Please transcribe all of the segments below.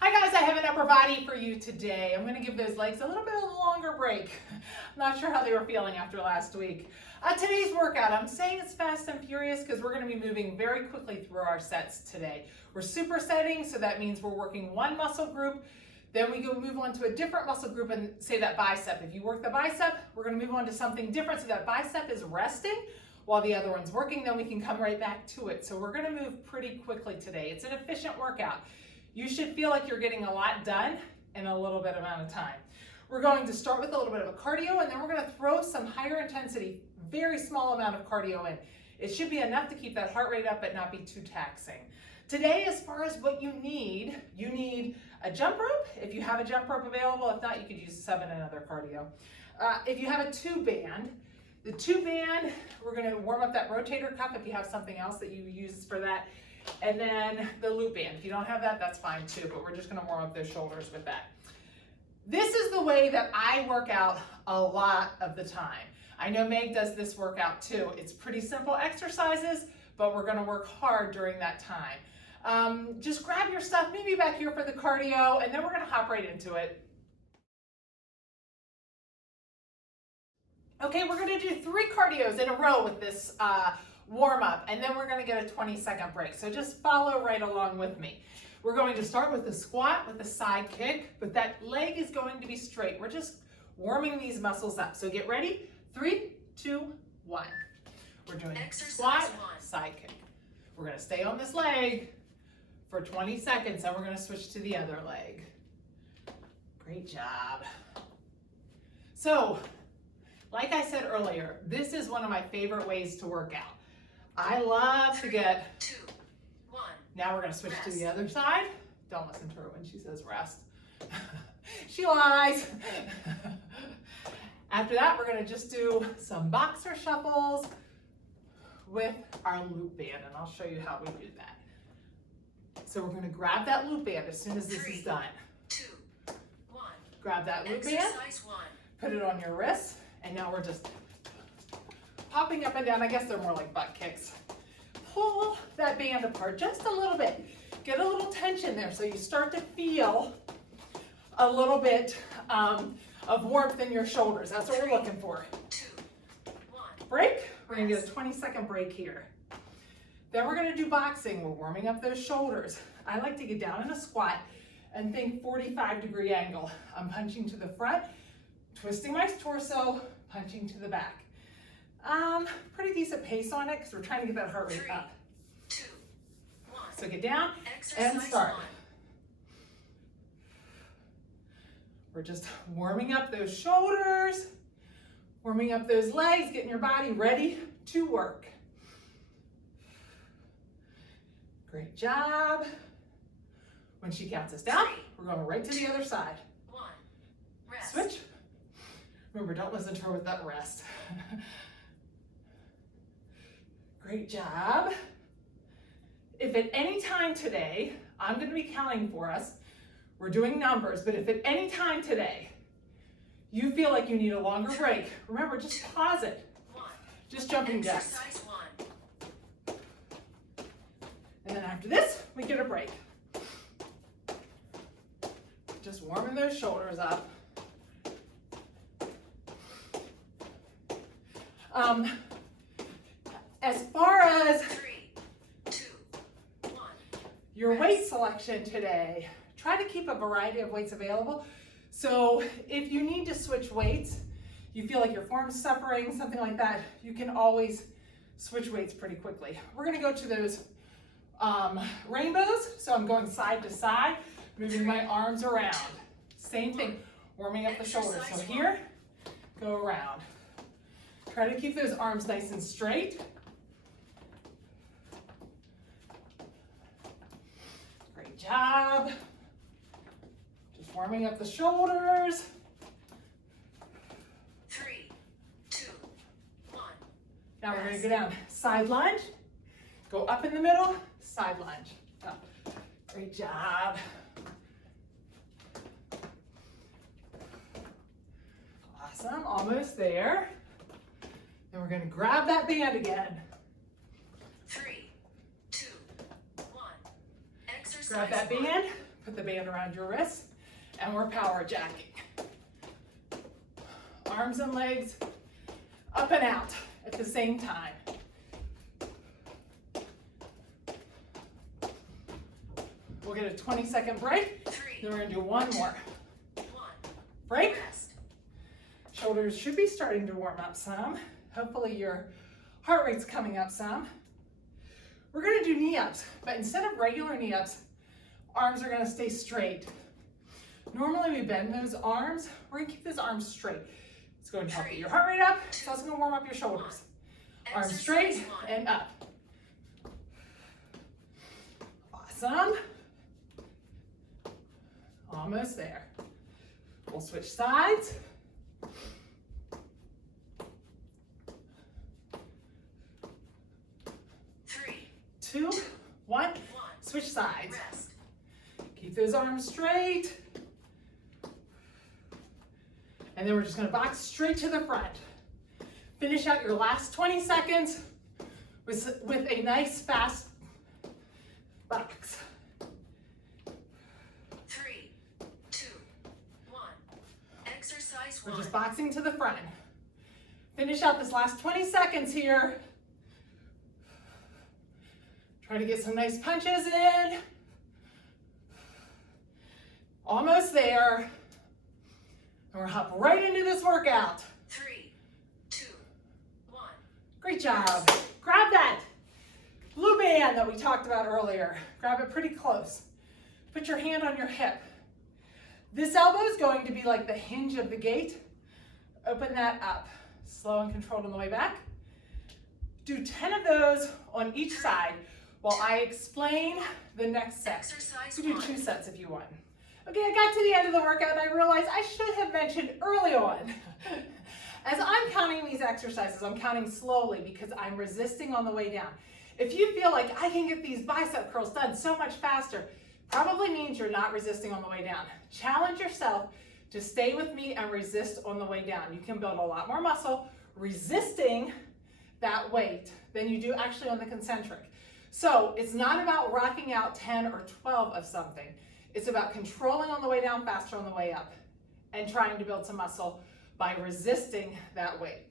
Hi guys, I have an upper body for you today. I'm going to give those legs a little bit of a longer break. I'm not sure how they were feeling after last week. Today's workout, I'm saying it's fast and furious because we're going to be moving very quickly through our sets today. We're supersetting, so that means we're working one muscle group, then we go move on to a different muscle group and say that bicep. If you work the bicep, we're going to move on to something different so that bicep is resting while the other one's working, then we can come right back to it. So we're going to move pretty quickly today. It's an efficient workout. You should feel like you're getting a lot done in a little bit amount of time. We're going to start with a little bit of a cardio, and then we're going to throw some higher intensity, very small amount of cardio in. It should be enough to keep that heart rate up but not be too taxing. Today, as far as what you need a jump rope, if you have a jump rope available. If not, you could use 7 and other cardio. If you have a tube band, the tube band, we're going to warm up that rotator cuff if you have something else that you use for that. And then the loop band. If you don't have that, that's fine too, but we're just going to warm up those shoulders with that. This is the way that I work out a lot of the time. I know Meg does this workout too. It's pretty simple exercises, but we're going to work hard during that time. Just grab your stuff, maybe back here for the cardio, and then we're going to hop right into it. Okay, we're going to do 3 cardios in a row with this warm up, and then we're going to get a 20-second break. So just follow right along with me. We're going to start with the squat with a side kick, but that leg is going to be straight. We're just warming these muscles up. So get ready. 3, 2, 1. We're doing squat, side kick. We're going to stay on this leg for 20 seconds, and we're going to switch to the other leg. Great job. So, like I said earlier, this is one of my favorite ways to work out. I love to get, 2, 1. Now we're going to switch Rest. to the other side. Don't listen to her when she says rest. She lies. After that, we're going to just do some boxer shuffles with our loop band, and I'll show you how we do that. So we're going to grab that loop band as soon as this is done. 2, 1. Grab that loop band, Exercise 1. put it on your wrist, and now we're just popping up and down. I guess they're more like butt kicks. Pull that band apart just a little bit. Get a little tension there so you start to feel a little bit of warmth in your shoulders. That's what we're looking for. 2, 1. Break. We're going to get a 20-second break here. Then we're going to do boxing. We're warming up those shoulders. I like to get down in a squat and think 45-degree angle. I'm punching to the front, twisting my torso, punching to the back. Pretty decent pace on it because we're trying to get that heart rate 3, up. 2, 1. So get down Exercise and start. 1. We're just warming up those shoulders, warming up those legs, getting your body ready to work. Great job. When she counts us down, we're going right to the other side. 1. Rest. Switch. Remember, don't listen to her with that rest. Great job. If at any time today, I'm going to be counting for us, we're doing numbers, but if at any time today you feel like you need a longer break, remember, just pause it. 1. Just jumping jacks. Exercise 1. And then after this, we get a break. Just warming those shoulders up. As far as 3, 2, 1. your weight selection today, try to keep a variety of weights available. So if you need to switch weights, you feel like your form's suffering, something like that, you can always switch weights pretty quickly. We're going to go to those rainbows. So I'm going side to side, moving my arms around. Same thing, warming up the shoulders. So here, go around. Try to keep those arms nice and straight. Great job. Just warming up the shoulders. 3, 2, 1. Now we're going to go down side lunge. Go up in the middle, side lunge. Up. Great job. Awesome, almost there. Then we're going to grab that band again. 3, 2, 1. Exercise Grab that 1. band, Put the band around your wrist, and we're power jacking. Arms and legs up and out at the same time. We'll get a 20-second break. 3, Then we're gonna do one more. 1. Break. Rest. Shoulders should be starting to warm up some. Hopefully your heart rate's coming up some. We're gonna do knee ups, but instead of regular knee ups, arms are gonna stay straight. Normally we bend those arms. We're gonna keep those arms straight. It's going to help get your heart rate up. It's also gonna warm up your shoulders. Arms straight and up. Awesome. Almost there. We'll switch sides. Three, 2, 1. Switch sides. rest. Keep those arms straight. And then we're just gonna box straight to the front. Finish out your last 20 seconds with a nice fast box. 3, 2, 1. Exercise We're 1. just boxing to the front. Finish out this last 20 seconds here. Try to get some nice punches in. Almost there. And we're hop right into this workout. 3, 2, 1. Great job. Grab that blue band that we talked about earlier. Grab it pretty close. Put your hand on your hip. This elbow is going to be like the hinge of the gate. Open that up. Slow and controlled on the way back. Do 10 of those on each side while I explain the next set. Exercise You can do 1. 2 sets if you want. Okay, I got to the end of the workout and I realized I should have mentioned early on. As I'm counting these exercises, I'm counting slowly because I'm resisting on the way down. If you feel like I can get these bicep curls done so much faster, probably means you're not resisting on the way down. Challenge yourself to stay with me and resist on the way down. You can build a lot more muscle resisting that weight than you do actually on the concentric. So it's not about rocking out 10 or 12 of something. It's about controlling on the way down, faster on the way up, and trying to build some muscle by resisting that weight.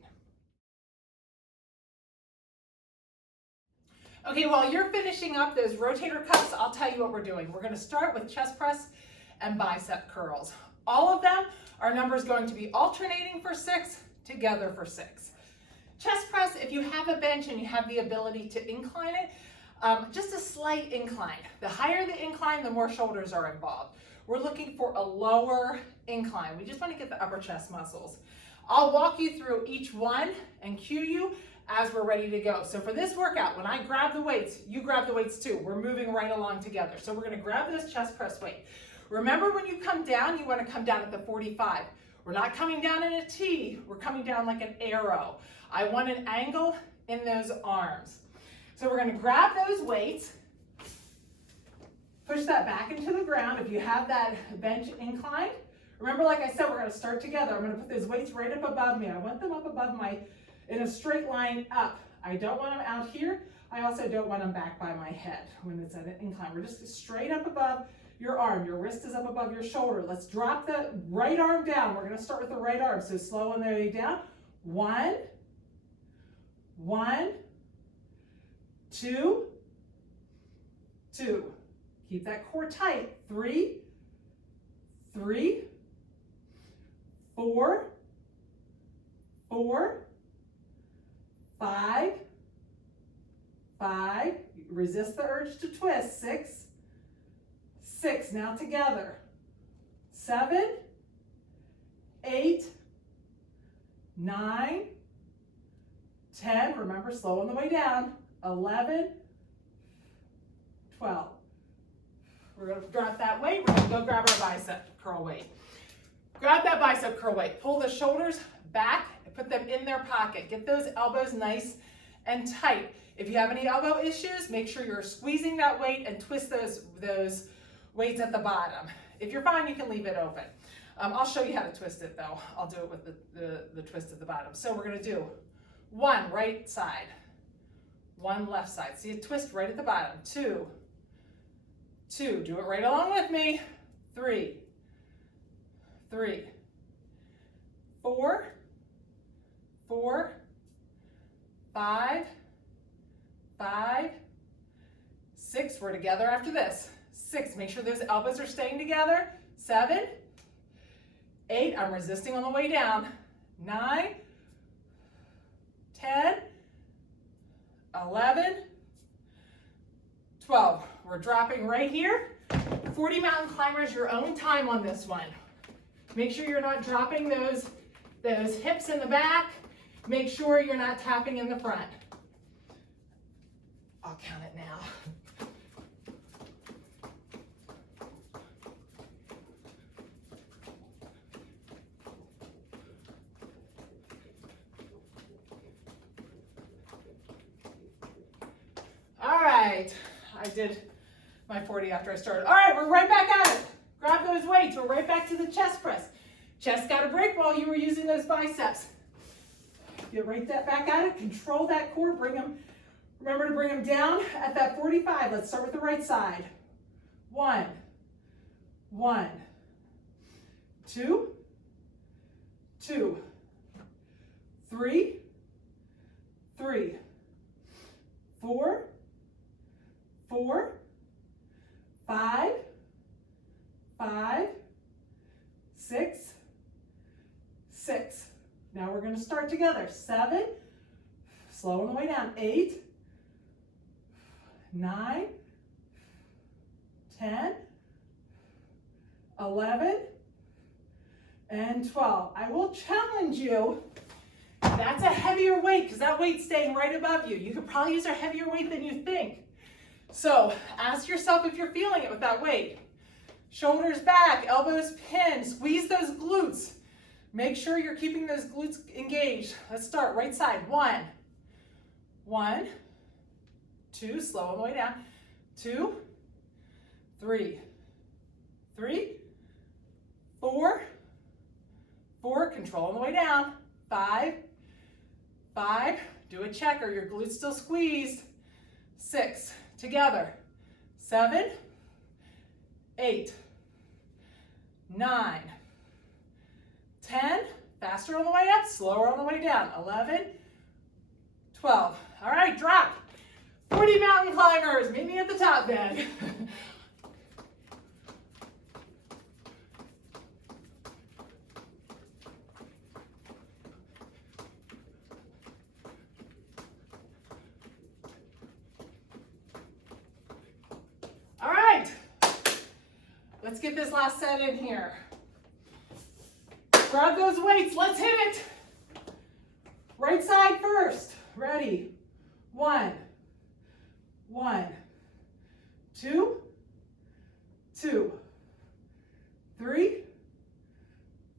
Okay, while you're finishing up those rotator cuffs, I'll tell you what we're doing. We're gonna start with chest press and bicep curls. All of them are numbers going to be alternating for 6, together for 6. Chest press, if you have a bench and you have the ability to incline it, just a slight incline. The higher the incline, the more shoulders are involved. We're looking for a lower incline. We just want to get the upper chest muscles. I'll walk you through each one and cue you as we're ready to go. So for this workout, when I grab the weights, you grab the weights too. We're moving right along together. So we're going to grab this chest press weight. Remember, when you come down, you want to come down at the 45. We're not coming down in a T. We're coming down like an arrow. I want an angle in those arms. So we're going to grab those weights, push that back into the ground if you have that bench inclined. Remember, like I said, we're going to start together. I'm going to put those weights right up above me. I want them up above in a straight line up. I don't want them out here. I also don't want them back by my head when it's at an incline. We're just straight up above your arm. Your wrist is up above your shoulder. Let's drop the right arm down. We're going to start with the right arm. So slow on the way down. 1, 1, 2, 2. Keep that core tight. 3, 3, 4, 4, 5, 5. Resist the urge to twist. 6, 6. Now together. 7, 8, 9, 10. Remember, slow on the way down. 11, 12. We're going to drop that weight. We're going to go grab our bicep curl weight. Grab that bicep curl weight. Pull the shoulders back and put them in their pocket. Get those elbows nice and tight. If you have any elbow issues, make sure you're squeezing that weight and twist those weights at the bottom. If you're fine, you can leave it open. I'll show you how to twist it though. I'll do it with the twist at the bottom. So we're going to do 1 right side, 1 left side. See a twist right at the bottom. 2, 2. Do it right along with me. 3, 3, 4, 4, 5, 5, 6. We're together after this. 6. Make sure those elbows are staying together. 7, 8. I'm resisting on the way down. 9, 10, 11, 12. We're dropping right here. 40 mountain climbers, your own time on this one. Make sure you're not dropping those hips in the back. Make sure you're not tapping in the front. I'll count it now. All right, I did my 40 after I started. All right, we're right back at it. Grab those weights. We're right back to the chest press. Chest got a break while you were using those biceps. Get right back at it. Control that core. Bring them. Remember to bring them down at that 45. Let's start with the right side. 1, 1, 2, 2, 3, 3, 4, 4, 5, 5, 6, 6. Now we're going to start together. 7, slow on the way down. 8, 9, 10, 11, and 12. I will challenge you. That's a heavier weight because that weight's staying right above you. You could probably use a heavier weight than you think. So ask yourself if you're feeling it with that weight. Shoulders back, elbows pinned, squeeze those glutes. Make sure you're keeping those glutes engaged. Let's start right side. 1, 1, 2, slow on the way down. 2, 3, 3, 4, 4, control on the way down. 5, 5, do a checker, your glutes still squeezed. 6, together. 7, 8, 9, 10, faster on the way up, slower on the way down. 11, 12. All right, drop. 40 mountain climbers, meet me at the top then. All right, let's get this last set in here. Grab those weights, let's hit it. Right side first, ready. 1, 1, 2, 2, 3,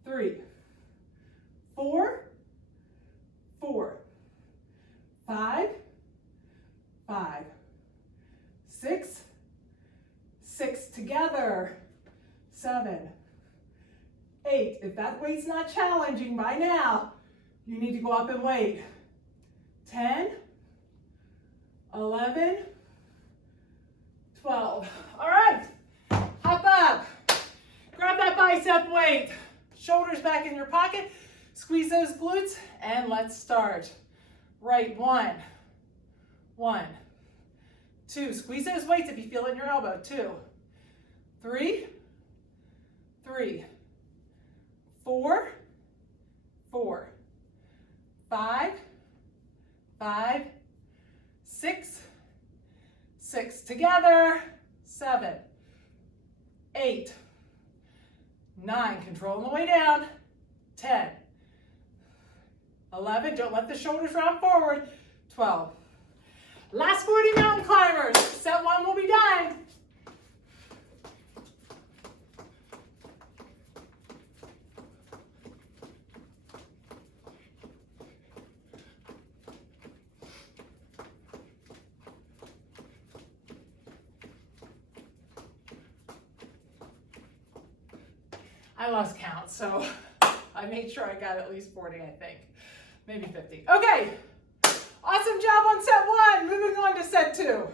3, 4, 4, 5, 5, 6, 6 together. 7, 8. If that weight's not challenging by now, you need to go up in weight. 10, 11, 12. All right, hop up. Grab that bicep weight. Shoulders back in your pocket. Squeeze those glutes, and let's start. Right, 1, 1, 2. Squeeze those weights if you feel it in your elbow. 2, 3, 3, 4, 4, 5, 5, 6, 6 together. 7, 8, 9, control on the way down. 10, 11, don't let the shoulders round forward. 12. Last 40 mountain climbers. Set 1 will be done. I lost count, so I made sure I got at least 40, I think. Maybe 50. Okay, awesome job on set 1. Moving on to set 2.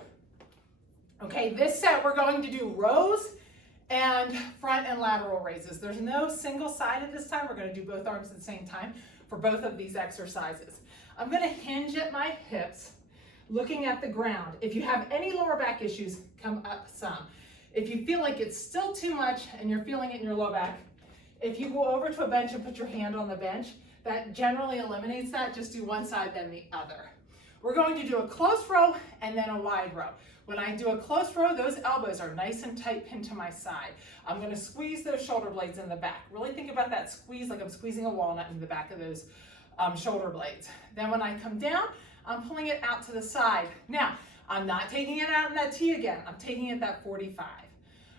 Okay. Okay, this set we're going to do rows and front and lateral raises. There's no single sided this time. We're going to do both arms at the same time for both of these exercises. I'm going to hinge at my hips, looking at the ground. If you have any lower back issues, come up some. If you feel like it's still too much and you're feeling it in your low back, if you go over to a bench and put your hand on the bench, that generally eliminates that. Just do one side, then the other. We're going to do a close row and then a wide row. When I do a close row, those elbows are nice and tight pinned to my side. I'm going to squeeze those shoulder blades in the back. Really think about that squeeze like I'm squeezing a walnut in the back of those shoulder blades. Then when I come down, I'm pulling it out to the side. Now, I'm not taking it out in that T again. I'm taking it that 45.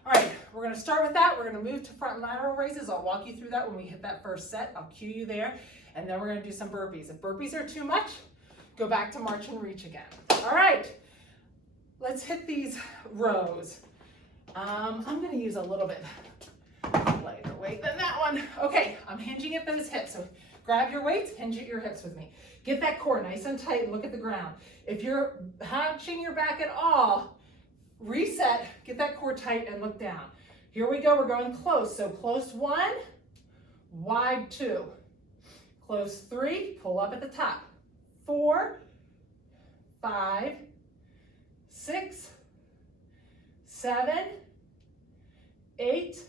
All right, we're going to start with that. We're going to move to front and lateral raises. I'll walk you through that when we hit that first set. I'll cue you there. And then we're going to do some burpees. If burpees are too much, go back to march and reach again. All right, let's hit these rows. I'm going to use a little bit lighter weight than that one. Okay, I'm hinging at those hips. So grab your weights, hinge at your hips with me. Get that core nice and tight and look at the ground. If you're hunching your back at all, reset, get that core tight and look down. Here we go, we're going close. So close 1, wide 2. Close 3, pull up at the top. 4, 5, 6, 7, 8,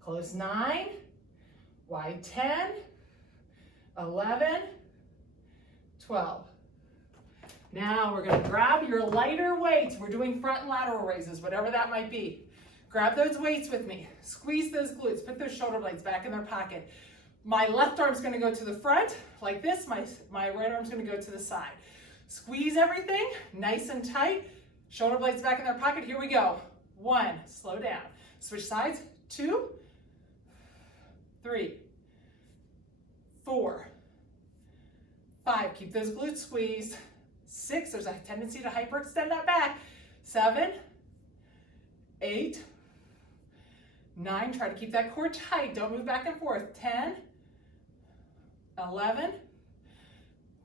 close 9, wide 10, 11, 12. Now we're going to grab your lighter weights. We're doing front and lateral raises, whatever that might be. Grab those weights with me. Squeeze those glutes. Put those shoulder blades back in their pocket. My left arm's going to go to the front like this. My right arm's going to go to the side. Squeeze everything nice and tight. Shoulder blades back in their pocket. Here we go. 1, slow down. Switch sides. 2, 3, 4, 5. Keep those glutes squeezed. 6, there's a tendency to hyperextend that back. 7, 8, 9, try to keep that core tight. Don't move back and forth. 10, 11,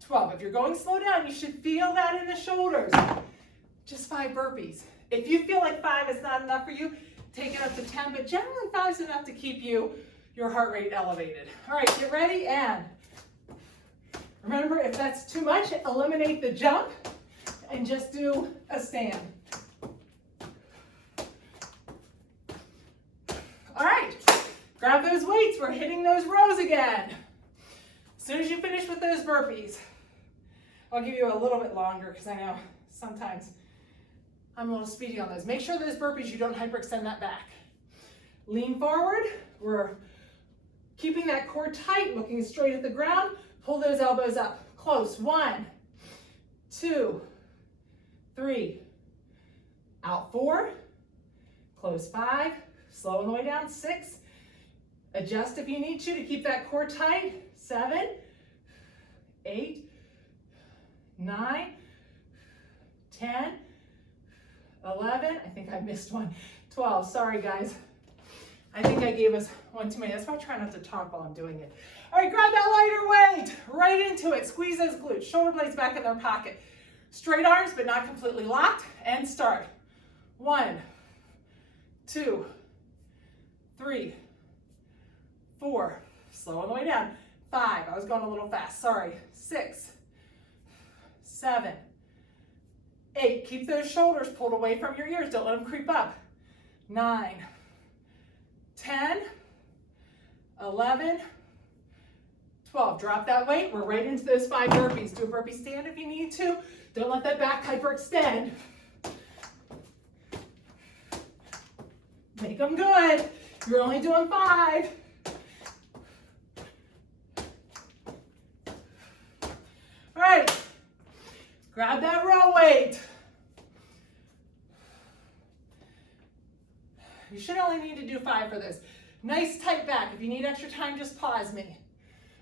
12. If you're going slow down, you should feel that in the shoulders. Just 5 burpees. If you feel like 5 is not enough for you, take it up to 10, but generally 5 is enough to keep your heart rate elevated. All right, get ready and remember, if that's too much, eliminate the jump and just do a stand. All right, grab those weights. We're hitting those rows again. As soon as you finish with those burpees, I'll give you a little bit longer because I know sometimes I'm a little speedy on those. Make sure those burpees, you don't hyperextend that back. Lean forward. We're keeping that core tight, looking straight at the ground. Pull those elbows up. Close. 1, 2, 3. Out 4. Close 5. Slow on the way down. 6. Adjust if you need to keep that core tight. 7, 8, 9, 10, 11. I think I missed one. 12. Sorry, guys. I think I gave us one too many. That's why I try not to talk while I'm doing it. All right, grab that lighter weight. Right into it. Squeeze those glutes. Shoulder blades back in their pocket. Straight arms, but not completely locked. And start. 1, 2, 3, 4. Slow on the way down. 5. I was going a little fast. Sorry. 6, 7, 8. Keep those shoulders pulled away from your ears. Don't let them creep up. 9, 10, 11, 12. Drop that weight. We're right into those 5 burpees. Do a burpee stand if you need to. Don't let that back hyperextend. Make them good. You're only doing 5. All right. Grab that row weight. You should only need to do 5 for this. Nice tight back. If you need extra time, just pause me.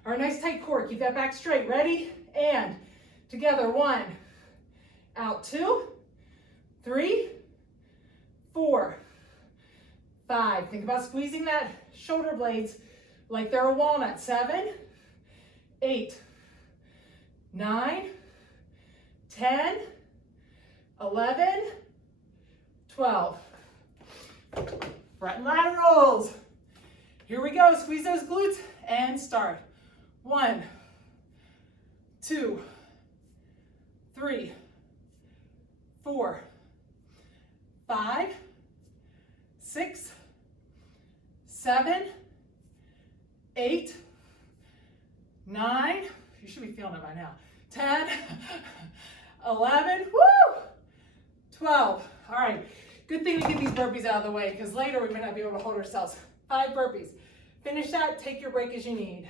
Or a nice tight core. Keep that back straight. Ready? And together. 1. Out 2. 3. 4. 5. Think about squeezing that shoulder blades like they're a walnut. 7. 8. 9. 10. 11. 12. Front and laterals. Here we go. Squeeze those glutes and start. 1, 2, 3, 4, 5, 6, 7, 8, 9. You should be feeling it by now. 10, 11, woo! 12. All right. Good thing to get these burpees out of the way because later we may not be able to hold ourselves. 5 burpees. Finish that. Take your break as you need.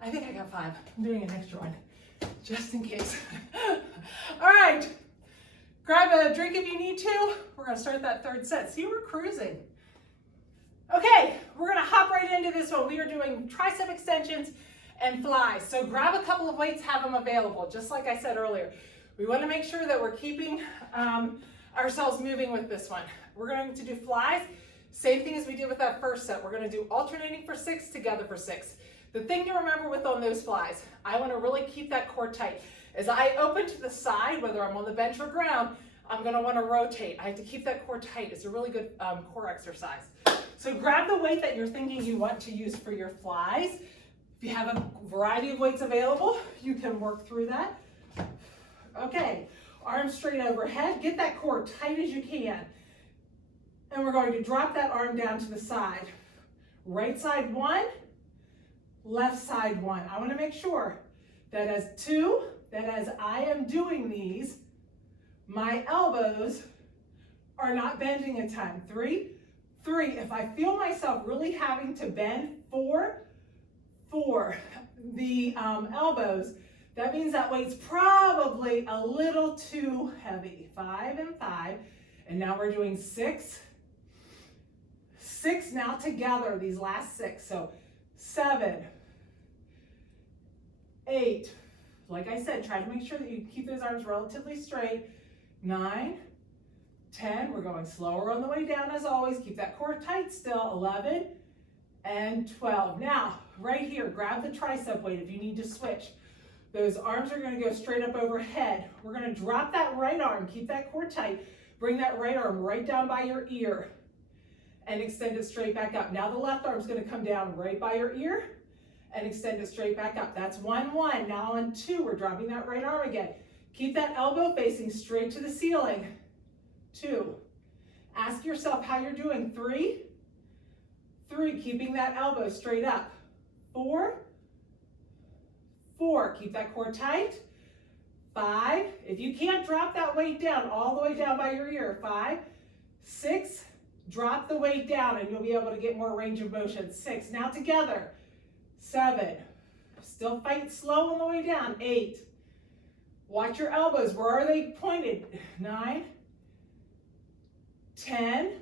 I think I got 5. I'm doing an extra one just in case. All right. Grab a drink if you need to. We're going to start that third set. See, we're cruising. Okay, we're going to hop right into this one. We are doing tricep extensions and flies. So grab a couple of weights, have them available. Just like I said earlier, we want to make sure that we're keeping ourselves moving with this one. We're going to do flies. Same thing as we did with that first set. We're going to do alternating for 6, together for 6. The thing to remember with on those flies, I want to really keep that core tight. As I open to the side, whether I'm on the bench or ground, I'm going to want to rotate. I have to keep that core tight. It's a really good core exercise. So grab the weight that you're thinking you want to use for your flies. If you have a variety of weights available, you can work through that. Okay, arms straight overhead. Get that core tight as you can. And we're going to drop that arm down to the side. Right side 1, left side 1. I want to make sure that as I am doing these, my elbows are not bending a ton. 3, 3. If I feel myself really having to bend 4, the elbows, that means that weight's probably a little too heavy. 5 and 5. And now we're doing 6. 6 now together, these last 6. So 7, 8. Like I said, try to make sure that you keep those arms relatively straight. 9, 10. We're going slower on the way down as always. Keep that core tight still. 11 and 12. Now, right here, grab the tricep weight if you need to switch. Those arms are going to go straight up overhead. We're going to drop that right arm. Keep that core tight. Bring that right arm right down by your ear and extend it straight back up. Now the left arm is going to come down right by your ear and extend it straight back up. That's 1, 1. Now on 2, we're dropping that right arm again. Keep that elbow facing straight to the ceiling. 2. Ask yourself how you're doing. 3, 3. Keeping that elbow straight up. 4, 4. Keep that core tight. 5. If you can't, drop that weight down all the way down by your ear. 5, 6. Drop the weight down and you'll be able to get more range of motion. 6. Now together. 7. Still fight slow on the way down. 8. Watch your elbows. Where are they pointed? 9, 10,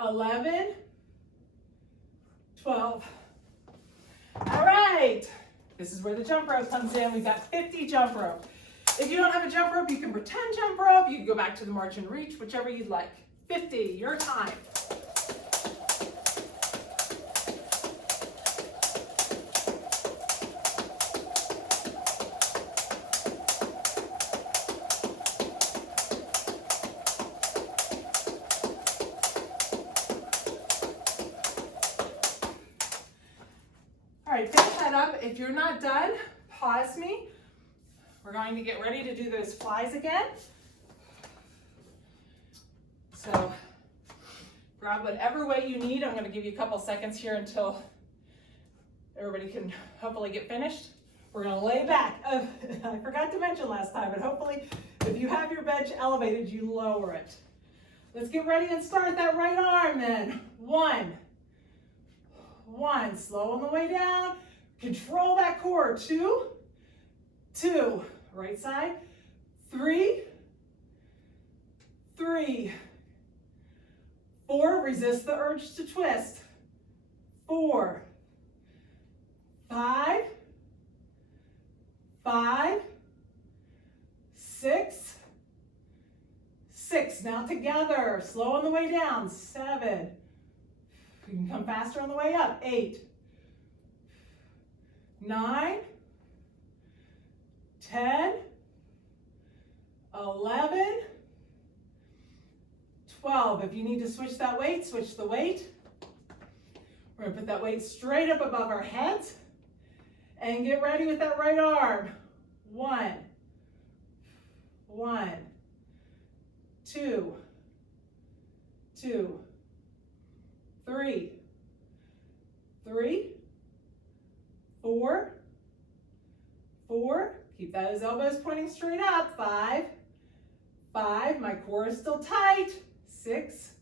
11, 12. All right. This is where the jump rope comes in. We've got 50 jump rope. If you don't have a jump rope, you can pretend jump rope. You can go back to the march and reach, whichever you'd like. 50, your time. All right, finish that up. If you're not done, pause me. We're going to get ready to do those flies again. So grab whatever weight you need. I'm going to give you a couple seconds here until everybody can hopefully get finished. We're going to lay back. I forgot to mention last time, but hopefully if you have your bench elevated, you lower it. Let's get ready and start that right arm then. 1, 1. Slow on the way down. Control that core. 2, 2. Right side. 3, 3. 4, resist the urge to twist. 4, 5, 5, 6, 6. Now together, slow on the way down. 7, You can come faster on the way up. 8, 9, 10, 11, 12. If you need to switch that weight, switch the weight. We're going to put that weight straight up above our heads. And get ready with that right arm. 1, 1, 2, 2, 3, 3, 4, 4. Keep those elbows pointing straight up. 5, 5. My core is still tight. 6,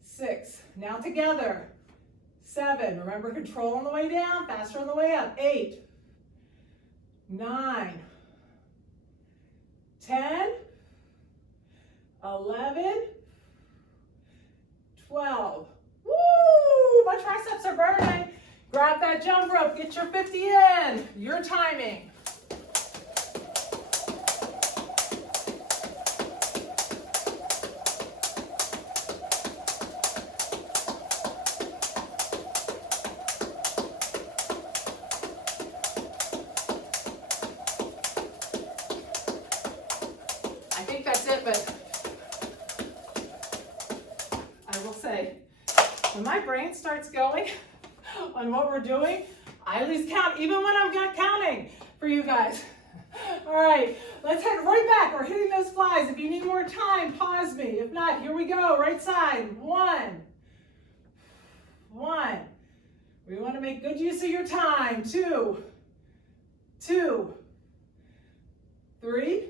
6. Now together. 7. Remember, control on the way down, faster on the way up. 8, 9, 10, 11, 12. Woo! My triceps are burning. Grab that jump rope. Get your 50 in. Your timing. When my brain starts going on what we're doing, I lose count, even when I'm not counting for you guys. All right, let's head right back. We're hitting those flies. If you need more time, pause me. If not, here we go. Right side. 1, 1. We want to make good use of your time. 2, 2, 3,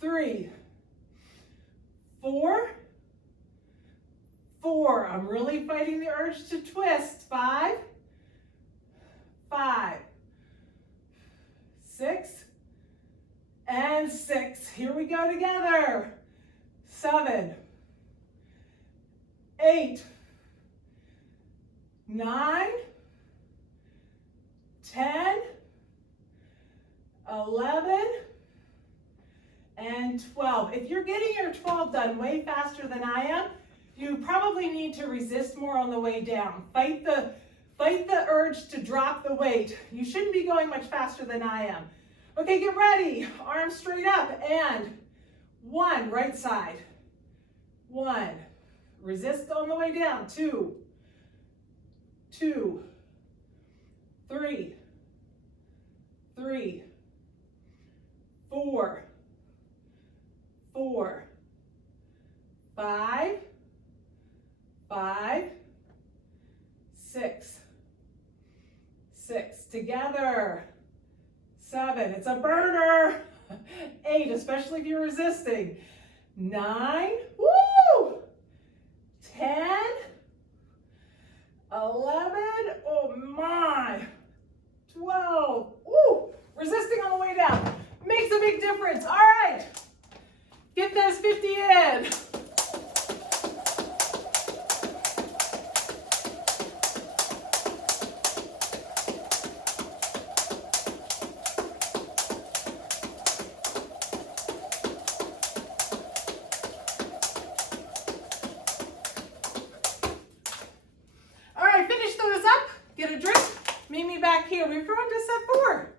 3, 4, 4. I'm really fighting the urge to twist. 5, 5, 6, and 6. Here we go together. 7, 8, 9, 10, 11, and 12. If you're getting your 12 done way faster than I am, you probably need to resist more on the way down. Fight the urge to drop the weight. You shouldn't be going much faster than I am. Okay, get ready. Arms straight up and 1, right side. 1. Resist on the way down. 2, 2, 3, 3, 4, 4, 5, 5, 6, 6. Together. 7. It's a burner. 8, especially if you're resisting. 9. Woo! 10. 11. Oh my. 12. Woo! Resisting on the way down. Makes a big difference. All right. Get those 50 in. Here, we're going to set 4.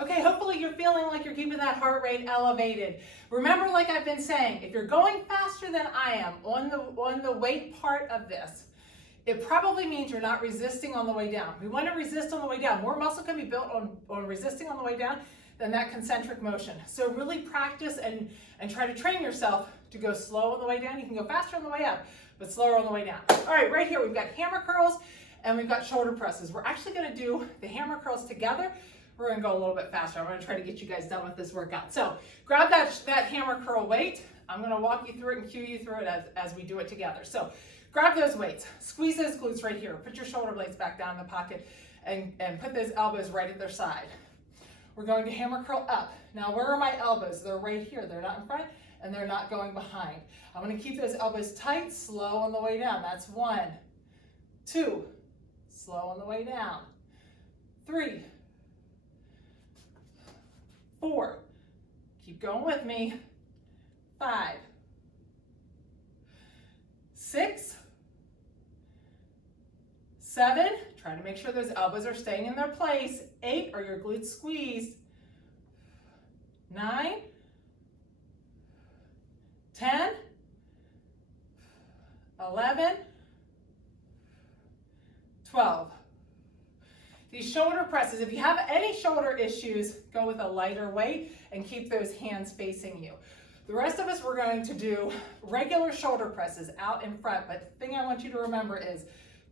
Okay, hopefully you're feeling like you're keeping that heart rate elevated. Remember, like I've been saying, if you're going faster than I am on the weight part of this, it probably means you're not resisting on the way down. We want to resist on the way down. More muscle can be built on resisting on the way down than that concentric motion. So really practice and try to train yourself to go slow on the way down. You can go faster on the way up, but slower on the way down. All right, right here we've got hammer curls. And we've got shoulder presses. We're actually going to do the hammer curls together. We're going to go a little bit faster. I'm going to try to get you guys done with this workout. So grab that hammer curl weight. I'm going to walk you through it and cue you through it as we do it together. So grab those weights. Squeeze those glutes right here. Put your shoulder blades back down in the pocket and put those elbows right at their side. We're going to hammer curl up. Now where are my elbows? They're right here. They're not in front and they're not going behind. I'm going to keep those elbows tight, slow on the way down. That's 1, 2. Slow on the way down. 3, 4. Keep going with me. 5, 6, 7, try to make sure those elbows are staying in their place. 8, are your glutes squeezed. 9, 10, 11, 12. These shoulder presses, if you have any shoulder issues, go with a lighter weight and keep those hands facing you. The rest of us, we're going to do regular shoulder presses out in front, but the thing I want you to remember is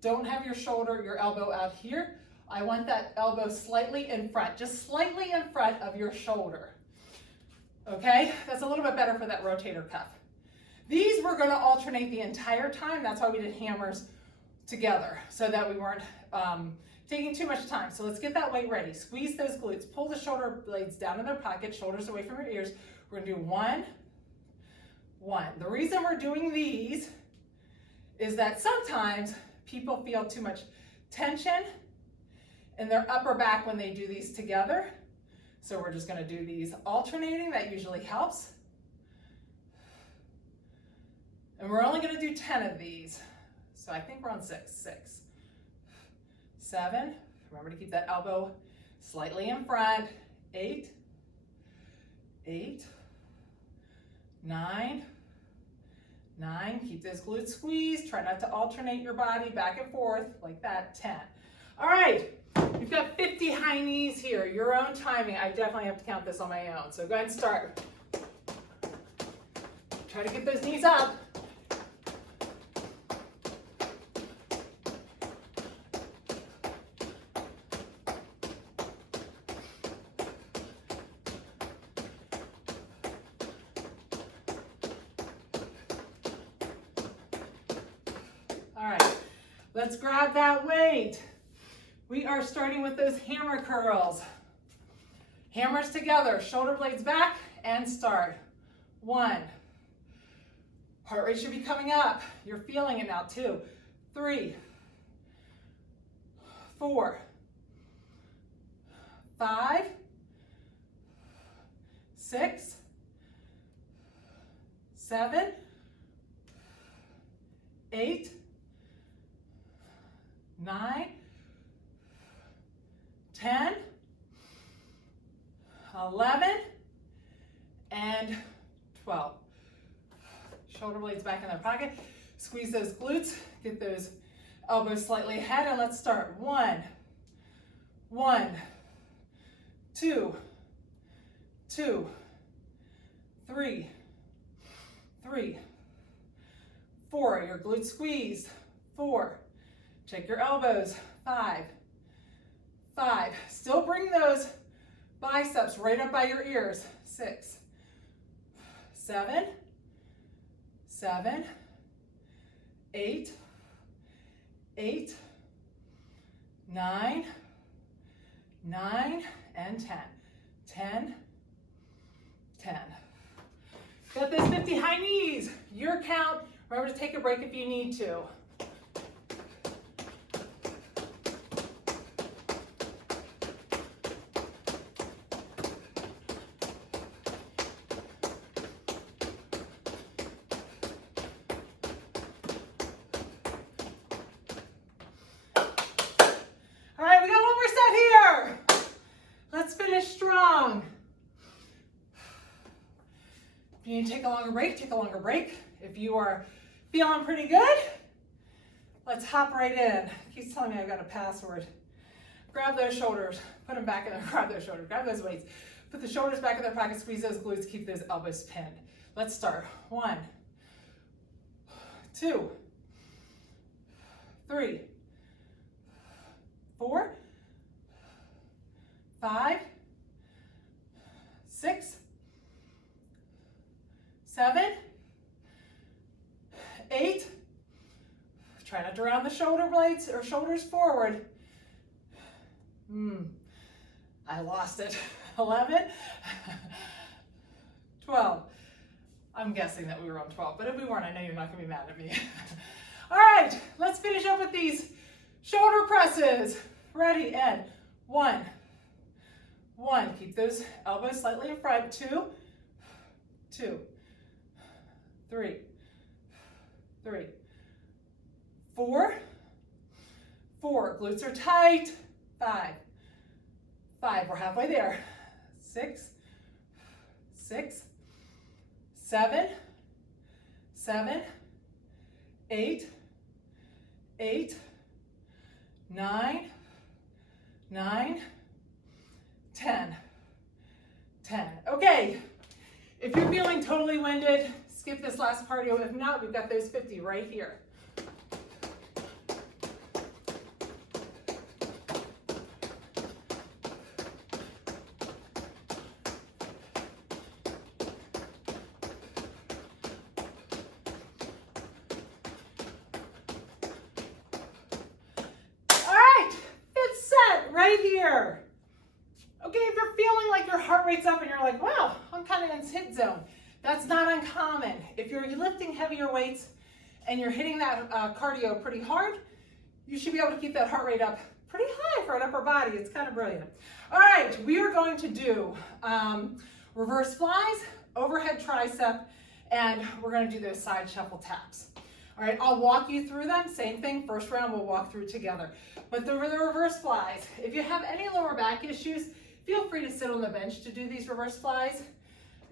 don't have your elbow out here. I want that elbow slightly in front, just slightly in front of your shoulder. Okay, that's a little bit better for that rotator cuff. These we're going to alternate the entire time. That's why we did hammers together, so that we weren't taking too much time. So let's get that weight ready. Squeeze those glutes. Pull the shoulder blades down in their pocket, shoulders away from your ears. We're going to do 1, 1. The reason we're doing these is that sometimes people feel too much tension in their upper back when they do these together. So we're just going to do these alternating. That usually helps. And we're only going to do 10 of these. So I think we're on 6. 6, 7. Remember to keep that elbow slightly in front. 8, 8, 9, 9. Keep those glutes squeezed. Try not to alternate your body back and forth like that. 10. All right. You've got 50 high knees here. Your own timing. I definitely have to count this on my own. So go ahead and start. Try to get those knees up. All right, let's grab that weight. We are starting with those hammer curls. Hammers together, shoulder blades back, and start. 1. Heart rate should be coming up. You're feeling it now. 2, 3, 4, 5, 6, 7, 8, 9, 10, 11, and 12. Shoulder blades back in their pocket. Squeeze those glutes. Get those elbows slightly ahead, and let's start. 1, 1, 2, 2, 3, 3, 4. Your glutes squeezed. 4. Check your elbows. 5, 5. Still bring those biceps right up by your ears. 6, 7, 7, 8, 8, 9, 9, and 10. 10, 10. Got those 50 high knees. Your count. Remember to take a break if you need to. Strong. If you need to take a longer break, take a longer break. If you are feeling pretty good, let's hop right in. He's telling me I've got a password. Grab those shoulders, put them back in there, grab those shoulders, grab those weights. Put the shoulders back in their pocket, squeeze those glutes, keep those elbows pinned. Let's start. 1, 2, 3, 4, 5, 6, 7, 8. Try not to round the shoulder blades or shoulders forward. I lost it. 11, 12. I'm guessing that we were on 12, but if we weren't, I know you're not going to be mad at me. All right, let's finish up with these shoulder presses. Ready, and 1, 1. Keep those elbows slightly in front. 2, 2, 3, 3, 4, 4, glutes are tight. 5, 5, we're halfway there. 6, 6, 7, 7, 8, 8, 9, 9, 10, 10. Okay, if you're feeling totally winded, skip this last cardio. If not, we've got those 50 right here. Right here. Okay, if you're feeling like your heart rate's up and you're like, wow, I'm kind of in hit zone, that's not uncommon. If you're lifting heavier weights and you're hitting that cardio pretty hard, you should be able to keep that heart rate up pretty high for an upper body. It's kind of brilliant. All right, we are going to do reverse flies, overhead tricep, and we're going to do those side shuffle taps. All right, I'll walk you through them. Same thing, first round we'll walk through together. But the reverse flies, if you have any lower back issues, feel free to sit on the bench to do these reverse flies.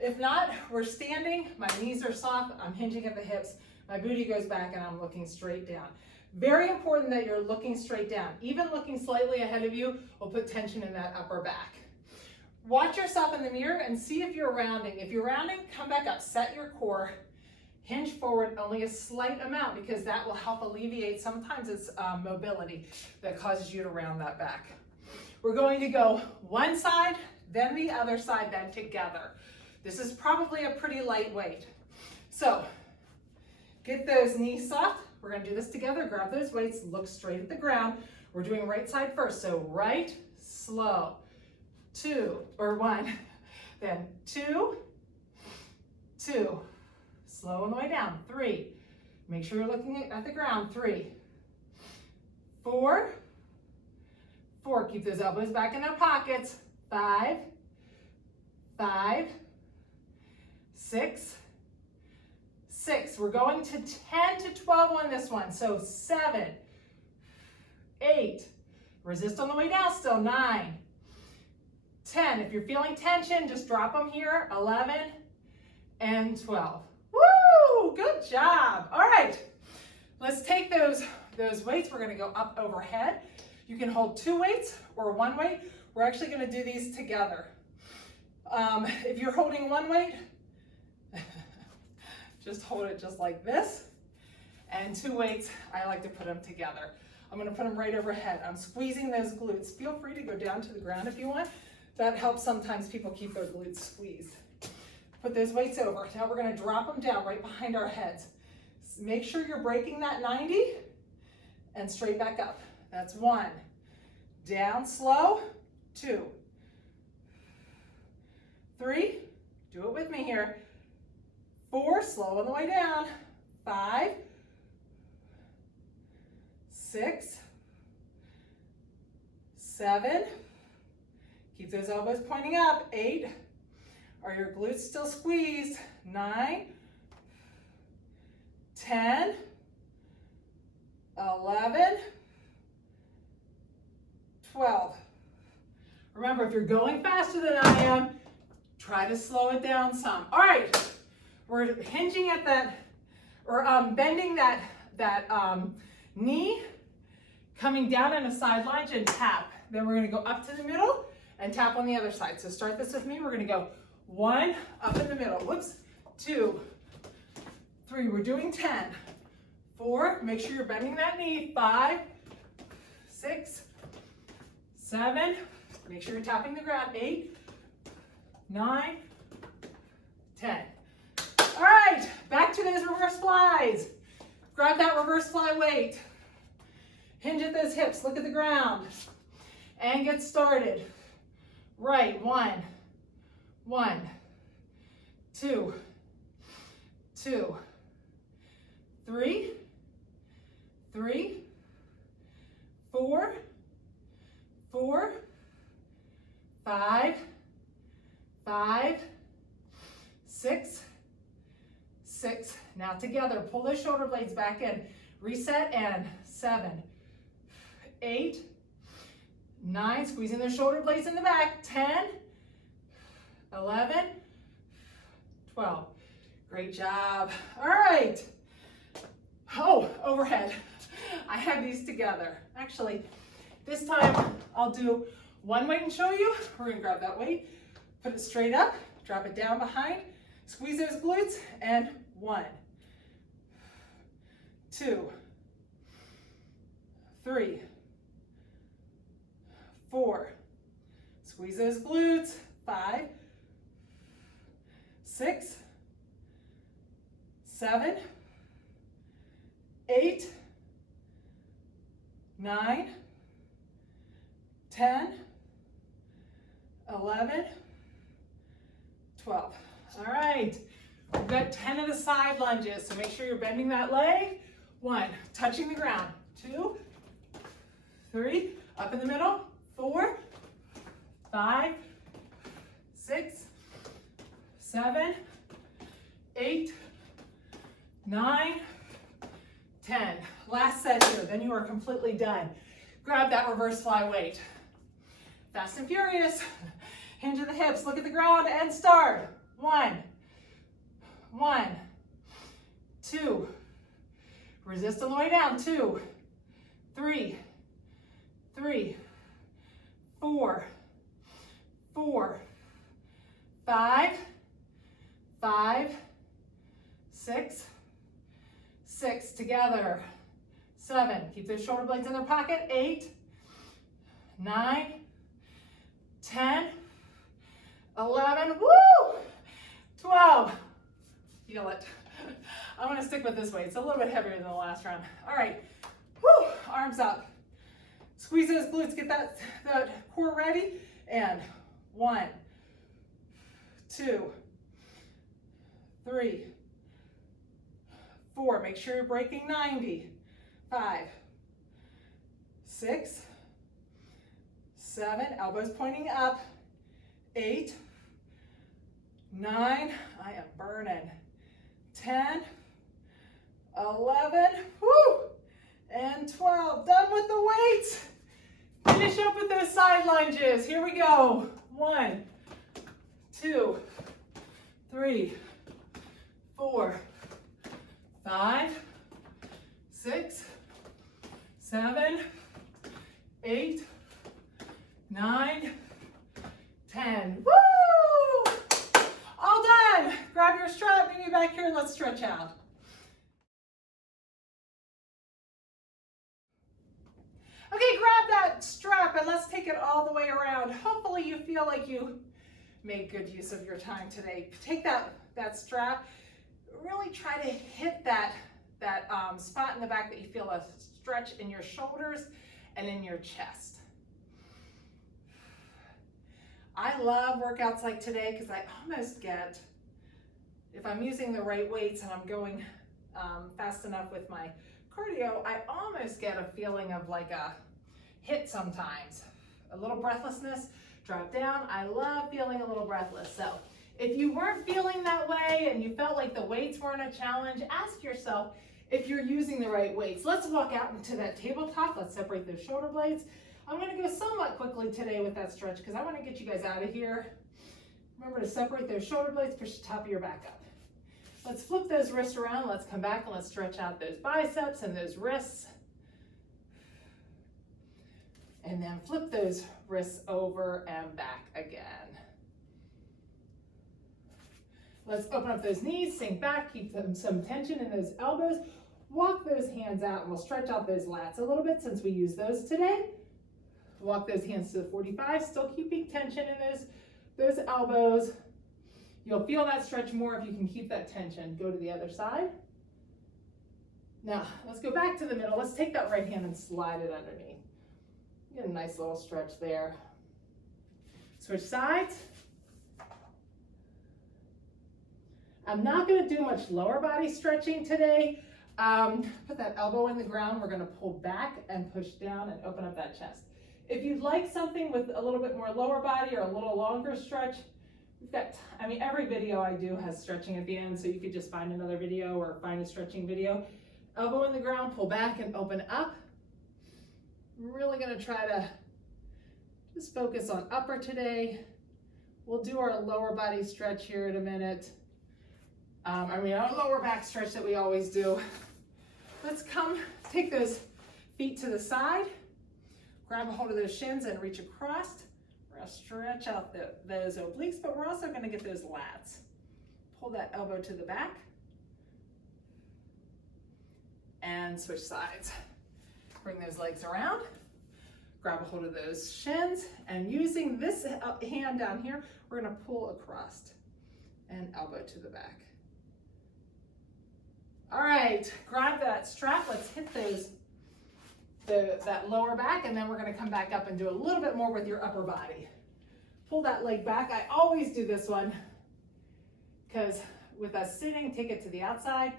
If not, we're standing, my knees are soft, I'm hinging at the hips, my booty goes back and I'm looking straight down. Very important that you're looking straight down. Even looking slightly ahead of you will put tension in that upper back. Watch yourself in the mirror and see if you're rounding. If you're rounding, come back up, set your core. Hinge forward only a slight amount because that will help alleviate, sometimes it's mobility that causes you to round that back. We're going to go one side, then the other side, then together. This is probably a pretty light weight. So get those knees soft. We're going to do this together. Grab those weights, look straight at the ground. We're doing right side first. So right, slow, 2, or 1, then 2, 2. Slow on the way down, 3. Make sure you're looking at the ground, 3, 4, 4. Keep those elbows back in their pockets, 5, 5, 6, 6. We're going to 10 to 12 on this one, so 7, 8. Resist on the way down still, 9, 10. If you're feeling tension, just drop them here, 11, and 12. Woo! Good job. All right, let's take those weights. We're going to go up overhead. You can hold 2 weights or 1 weight. We're actually going to do these together. If you're holding 1 weight, just hold it just like this. And 2 weights, I like to put them together. I'm going to put them right overhead. I'm squeezing those glutes. Feel free to go down to the ground if you want. That helps sometimes people keep their glutes squeezed. Put those weights over. Now we're going to drop them down right behind our heads. Make sure you're breaking that 90 and straight back up. That's 1. Down slow, 2, 3, do it with me here. 4, slow on the way down. 5, 6, 7, keep those elbows pointing up. 8, are your glutes still squeezed? 9, 10, 11, 12. Remember, if you're going faster than I am, try to slow it down some. All right, we're hinging at that, or bending that knee, coming down in a side lunge and tap. Then we're gonna go up to the middle and tap on the other side. So start this with me. We're gonna go 1, up in the middle, whoops, 2, 3, we're doing 10, 4, make sure you're bending that knee, 5, 6, 7, make sure you're tapping the ground, 8, 9, 10. All right, back to those reverse flies. Grab that reverse fly weight. Hinge at those hips, look at the ground, and get started. Right, 1, 2, 2, 3, 4, 5, 6, 6. Now together, pull those shoulder blades back in. Reset and 7, 8, 9, squeezing those shoulder blades in the back, 10, 11, 12. Great job. All right. Oh, overhead. I had these together. Actually, this time I'll do one weight and show you. We're gonna grab that weight, put it straight up, drop it down behind, squeeze those glutes, and 1, 2, 3, 4, squeeze those glutes, 5, 6, 7, 8, 9, 10, 11, 12. All right, we've got 10 of the side lunges, so make sure you're bending that leg. 1, touching the ground. 2, 3, up in the middle. 4, 5, 6, 7, 8, 9, 10. Last set here, then you are completely done. Grab that reverse fly weight. Fast and furious. Hinge at the hips, look at the ground, and start. 1, 2. Resist on the way down. 2, 3, 4, 5, 6, together. 7, keep those shoulder blades in their pocket. 8, 9, 10, 11, woo! 12. Feel it. I'm gonna stick with this weight. It's a little bit heavier than the last round. All right, woo! Arms up. Squeeze those glutes, get that core ready. And 1, 2, 3, 4. Make sure you're breaking 90. 5, 6, 7. Elbows pointing up. 8, 9. I am burning. 10, 11. Woo! And 12. Done with the weights. Finish up with those side lunges. Here we go. 1, 2, 3, 4, 5, 6, 7, 8, 9, 10. Woo! All done. Grab your strap, meet me back here, and let's stretch out. Okay, grab that strap and let's take it all the way around. Hopefully you feel like you made good use of your time today. Take that strap, really try to hit that spot in the back that you feel a stretch in your shoulders and in your chest. I love workouts like today because I almost get, if I'm using the right weights and I'm going fast enough with my cardio, I almost get a feeling of like a hit sometimes. A little breathlessness, drop down. I love feeling a little breathless. So if you weren't feeling that way and you felt like the weights weren't a challenge, ask yourself if you're using the right weights. Let's walk out into that tabletop. Let's separate those shoulder blades. I'm gonna go somewhat quickly today with that stretch because I wanna get you guys out of here. Remember to separate those shoulder blades, push the top of your back up. Let's flip those wrists around. Let's come back and let's stretch out those biceps and those wrists. And then flip those wrists over and back again. Let's open up those knees, sink back, keep some tension in those elbows. Walk those hands out and we'll stretch out those lats a little bit since we use those today. Walk those hands to the 45, still keeping tension in those elbows. You'll feel that stretch more if you can keep that tension. Go to the other side. Now, let's go back to the middle. Let's take that right hand and slide it underneath. Get a nice little stretch there. Switch sides. I'm not going to do much lower body stretching today. Put that elbow in the ground. We're going to pull back and push down and open up that chest. If you'd like something with a little bit more lower body or a little longer stretch, we've got, every video I do has stretching at the end, so you could just find another video or find a stretching video. Elbow in the ground, pull back and open up. I'm really gonna try to just focus on upper today. We'll do our lower body stretch here in a minute. Our lower back stretch that we always do. Let's take those feet to the side, grab a hold of those shins and reach across. We're gonna stretch out those obliques, but we're also gonna get those lats. Pull that elbow to the back and switch sides. Bring those legs around, grab a hold of those shins, and using this hand down here, we're gonna pull across and elbow to the back. All right, grab that strap. Let's hit that lower back, and then we're gonna come back up and do a little bit more with your upper body. Pull that leg back. I always do this one because with us sitting, take it to the outside,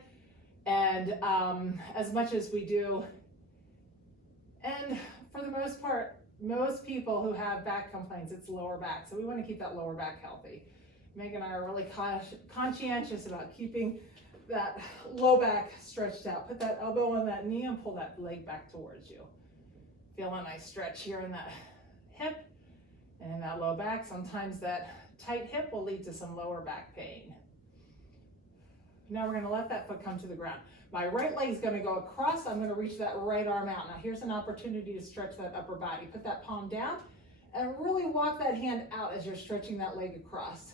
and as much as we do, and for the most part, most people who have back complaints, it's lower back, so we want to keep that lower back healthy. Meg and I are really conscientious about keeping that low back stretched out. Put that elbow on that knee and pull that leg back towards you. Feel a nice stretch here in that hip and in that low back. Sometimes that tight hip will lead to some lower back pain. Now we're gonna let that foot come to the ground. My right leg is gonna go across. I'm gonna reach that right arm out. Now here's an opportunity to stretch that upper body. Put that palm down and really walk that hand out as you're stretching that leg across.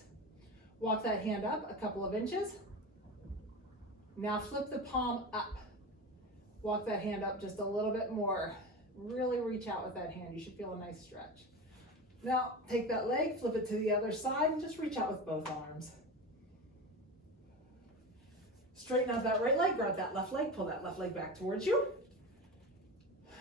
Walk that hand up a couple of inches. Now flip the palm up. Walk that hand up just a little bit more. Really reach out with that hand. You should feel a nice stretch. Now take that leg, flip it to the other side, and just reach out with both arms. Straighten out that right leg, grab that left leg, pull that left leg back towards you.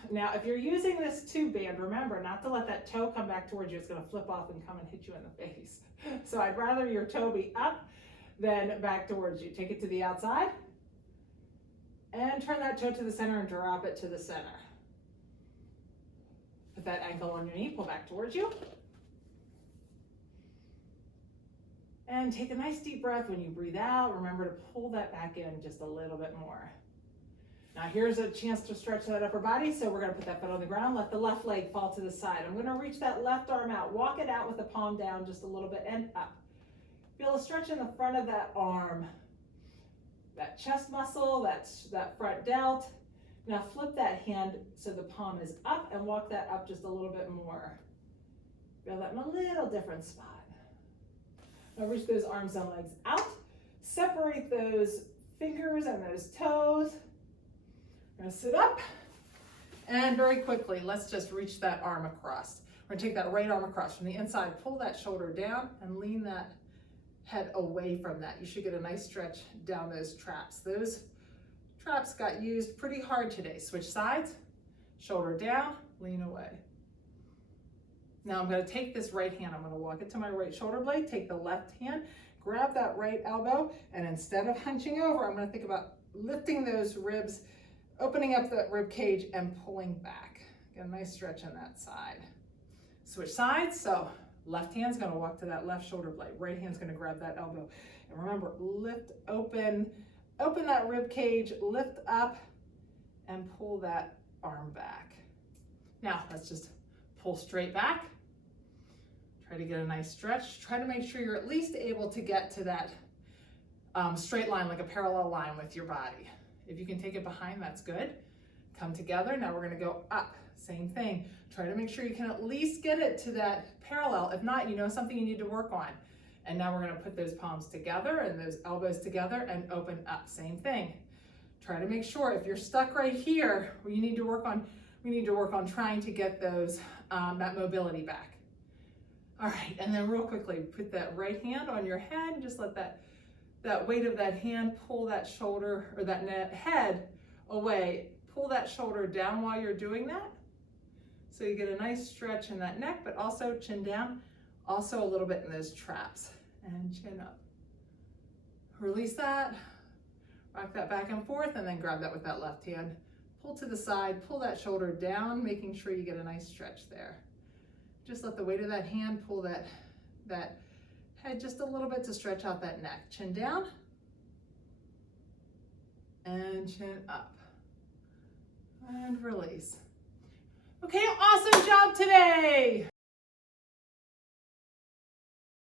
Now, if you're using this tube band, remember not to let that toe come back towards you. It's gonna flip off and come and hit you in the face. So I'd rather your toe be up than back towards you. Take it to the outside and turn that toe to the center and drop it to the center. Put that ankle on your knee, pull back towards you. And take a nice deep breath. When you breathe out, remember to pull that back in just a little bit more. Now here's a chance to stretch that upper body. So we're gonna put that foot on the ground, let the left leg fall to the side. I'm gonna reach that left arm out, walk it out with the palm down just a little bit and up. Feel a stretch in the front of that arm, that chest muscle, that front delt. Now flip that hand so the palm is up and walk that up just a little bit more. Feel that in a little different spot. Now reach those arms and legs out. Separate those fingers and those toes. We're gonna sit up and very quickly, let's just reach that arm across. We're gonna take that right arm across from the inside, pull that shoulder down and lean that head away from that. You should get a nice stretch down those traps. Those traps got used pretty hard today. Switch sides, shoulder down, lean away. Now I'm gonna take this right hand, I'm gonna walk it to my right shoulder blade, take the left hand, grab that right elbow, and instead of hunching over, I'm gonna think about lifting those ribs, opening up that rib cage and pulling back. Get a nice stretch on that side. Switch sides, so left hand's gonna walk to that left shoulder blade, right hand's gonna grab that elbow. And remember, lift, open that rib cage, lift up, and pull that arm back. Now, let's just pull straight back. Try to get a nice stretch. Try to make sure you're at least able to get to that straight line, like a parallel line with your body. If you can take it behind, that's good. Come together. Now we're gonna go up. Same thing. Try to make sure you can at least get it to that parallel. If not, you know something you need to work on. And now we're gonna put those palms together and those elbows together and open up. Same thing. Try to make sure if you're stuck right here, we need to work on trying to get those that mobility back. All right, and then real quickly, put that right hand on your head. Just let that weight of that hand pull that shoulder or that head away. Pull that shoulder down while you're doing that. So you get a nice stretch in that neck, but also chin down, also a little bit in those traps, and chin up. Release that, rock that back and forth, and then grab that with that left hand. Pull to the side, pull that shoulder down, making sure you get a nice stretch there. Just let the weight of that hand pull that head just a little bit to stretch out that neck. Chin down, and chin up, and release. Okay, awesome job today.